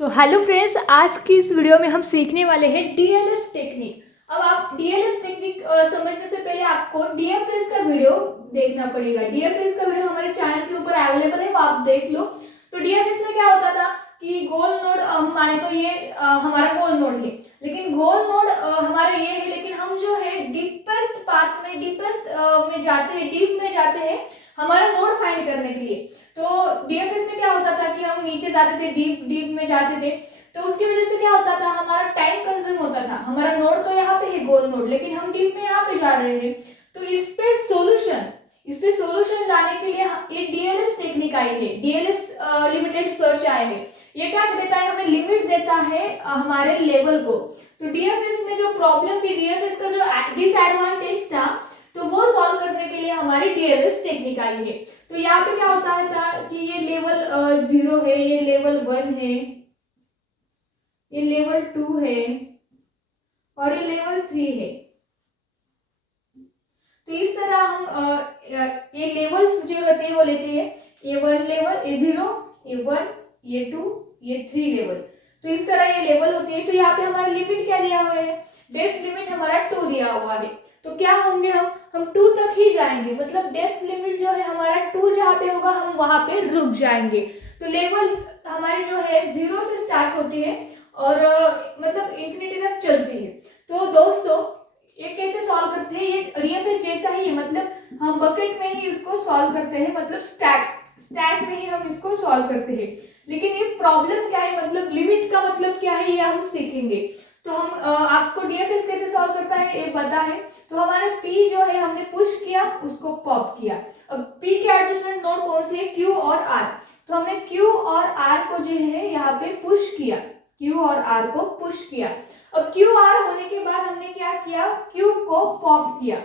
तो hello friends, आज की इस वीडियो में हम सीखने वाले हैं डीएलएस टेक्निक। अब आप डीएलएस टेक्निक समझने से पहले आपको डीएफएस का वीडियो देखना पड़ेगा। डीएफएस का वीडियो हमारे चैनल के ऊपर अवेलेबल है, वो आप देख लो। तो डीएफएस में क्या होता था कि गोल नोड माने तो ये हमारा गोल नोड है, लेकिन गोल नोड हमारा ये है, लेकिन हम जो है डीपेस्ट पार्ट में में जाते हैं, डीप में जाते हैं हमारा नोड फाइंड करने के लिए। तो डीएफएस में क्या होता था कि हम नीचे जाते थे, डीप डीप में जाते थे, तो उसकी वजह से क्या होता था, हमारा टाइम कंज्यूम होता था। हमारा नोड तो यहाँ पे है गोल नोड, लेकिन हम डीप में यहाँ पे जा रहे हैं। तो इस पे सोल्यूशन लाने के लिए ये डीएलएस टेक्निक आई है, डीएलएस लिमिटेड सर्च आए हैं। ये क्या देता है, हमें लिमिट देता है हमारे लेवल को। तो डीएफएस में जो प्रॉब्लम थी, डीएफएस का जो डिसएडवांटेज था, तो वो सॉल्व करने के लिए हमारी डीएलएस टेक्निक आई है। तो यहाँ पे क्या होता है था कि ये लेवल 0 है, ये लेवल 1 है, ये लेवल 2 है और ये लेवल 3 है। तो इस तरह हम ये लेवल्स जो रहते हैं वो लेते हैं, ये 1 लेवल, ये 0, ये 1, ये 2, ये 3 लेवल। तो इस तरह ये लेवल होती है। तो यहाँ पे हमारा लिमिट क्या दिया हुआ है, डेप्थ लिमिट हमारा 2 दिया हुआ है। तो क्या होंगे, हम 2 तक ही जाएंगे, मतलब डेप्थ लिमिट जो है हमारा 2 जहाँ पे होगा हम वहां पे रुक जाएंगे। तो लेवल हमारी जो है 0 से स्टार्ट होती है और मतलब इंफिनिटी तक चलती है। तो दोस्तों ये कैसे सॉल्व करते हैं, ये डीएफएस जैसा ही है, मतलब हम बकेट में ही इसको सॉल्व करते हैं, मतलब स्टैक में ही हम इसको सॉल्व करते हैं। लेकिन ये प्रॉब्लम क्या है, मतलब लिमिट का मतलब क्या है, ये हम सीखेंगे। तो हम आपको डीएफएस कैसे सॉल्व करता है ये पता है। तो हमारा पी जो है हमने पुश किया, उसको पॉप किया। अब पी के एडजस्टमेंट नोड कौन से है, क्यू और आर। तो हमने क्यू और आर को जो है यहाँ पे पुश किया, क्यू और आर को पुश किया। अब क्यू आर होने के बाद हमने क्या किया, क्यू को पॉप किया।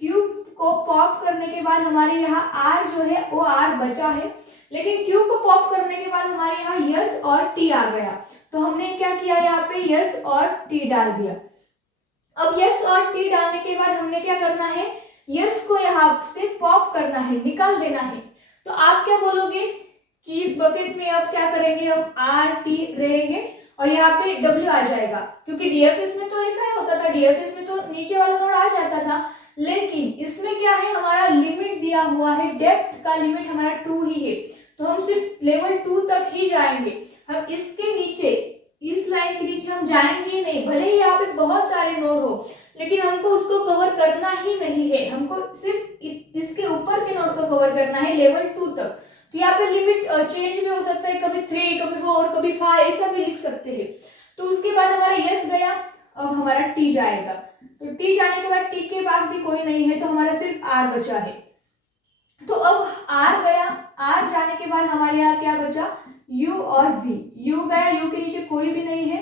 क्यू को पॉप करने के बाद हमारे यहाँ आर जो है वो आर बचा है, लेकिन क्यू को पॉप करने के बाद हमारे यहाँ यस और टी आ गया। तो हमने क्या किया, यहाँ पे यस और टी डाल दिया। अब यस और टी डालने के बाद हमने क्या करना है, यस को यहाँ से पॉप करना है, निकाल देना है। तो आप क्या बोलोगे कि इस बकेट में अब क्या करेंगे, अब आर टी रहेंगे और यहाँ पे डब्ल्यू आ जाएगा, क्योंकि डीएफएस में तो ऐसा ही होता था, डीएफएस में तो नीचे वाला नोड आ जाता था। लेकिन इसमें क्या है, हमारा लिमिट दिया हुआ है, डेप्थ का लिमिट हमारा 2 ही है। तो हम सिर्फ लेवल 2 तक ही जाएंगे, हम इसके नीचे, इस लाइन के नीचे हम जाएंगे नहीं। भले ही यहाँ पे बहुत सारे नोड हो, लेकिन हमको उसको कवर करना ही नहीं है, हमको सिर्फ इसके ऊपर के नोड को कवर करना है, लेवल 2 तक। तो यहाँ पे लिमिट चेंज भी हो सकता है, कभी 3, कभी 4, कभी 5, ऐसा भी लिख सकते हैं। तो उसके बाद हमारा यस गया, अब हमारा टी जाएगा। तो टी जाने के बाद टी के पास भी कोई नहीं है, तो हमारा सिर्फ आर बचा है। तो अब आर गया, आर जाने के बाद हमारे यहाँ क्या बचा, यू और वी। यू गया, यू के नीचे कोई भी नहीं है,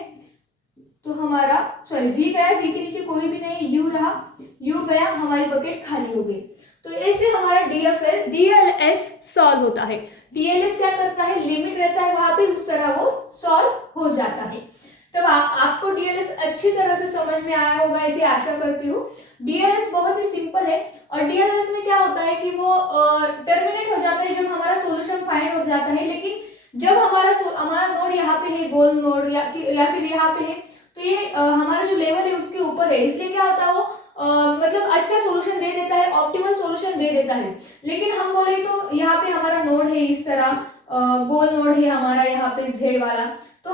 तो हमारा सॉरी वी गया, वी के नीचे कोई भी नहीं, यू रहा, यू गया, हमारी बकेट खाली हो गई। तो ऐसे हमारा डीएलएस सॉल्व होता है। डीएलएस क्या करता है, लिमिट रहता है वहां पे, उस तरह वो सॉल्व हो जाता है। तब आपको डीएलएस अच्छी तरह से समझ में आया होगा, ऐसी आशा करती हूँ। डीएलएस बहुत ही सिंपल है और डीएलएस में क्या होता है कि वो टर्मिनेट हो जाता है जब हमारा सॉल्यूशन फाइंड हो जाता है। लेकिन जब हमारा नोड यहाँ पे है, गोल नोड या फिर यहाँ पे है, तो ये हमारा जो लेवल है उसके ऊपर है, इसलिए क्या होता है वो मतलब अच्छा सॉल्यूशन दे देता है, ऑप्टिमल सॉल्यूशन दे देता है। लेकिन हम बोले तो यहाँ पे हमारा नोड है इस तरह, गोल नोड है हमारा यहाँ पे जेड वाला, तो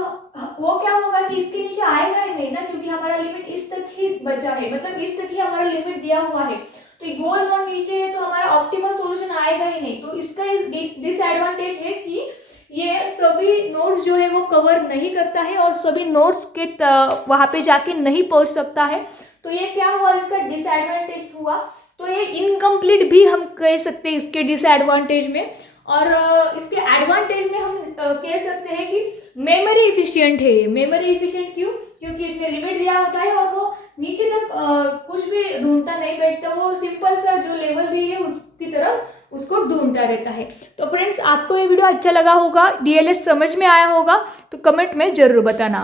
वो क्या होगा कि इसके नीचे आएगा ही नहीं ना, क्योंकि हमारा लिमिट इस तक ही बचा है, मतलब इस तक ही हमारा लिमिट दिया हुआ है। तो गोल नोड नीचे है तो हमारा ऑप्टिमल सॉल्यूशन आएगा ही नहीं। तो इसका डिसएडवांटेज है कि ये सभी नोड्स जो है वो कवर नहीं करता है और सभी नोड्स के वहां पे जाके नहीं पहुंच सकता है। तो ये क्या हुआ, इसका डिसएडवांटेज हुआ। तो ये इनकम्प्लीट भी हम कह सकते हैं इसके डिसएडवांटेज में। और इसके एडवांटेज में हम कह सकते हैं कि मेमोरी इफिशिएंट है। मेमोरी इफिशिएंट क्यों, क्योंकि इसमें लिमिट दिया होता है और वो नीचे तक कुछ भी ढूंढता नहीं बैठता, वो सिंपल सा जो लेवल दी है उसकी तरफ उसको ढूंढता रहता है। तो फ्रेंड्स, आपको ये वीडियो अच्छा लगा होगा, डीएलएस समझ में आया होगा, तो कमेंट में जरूर बताना।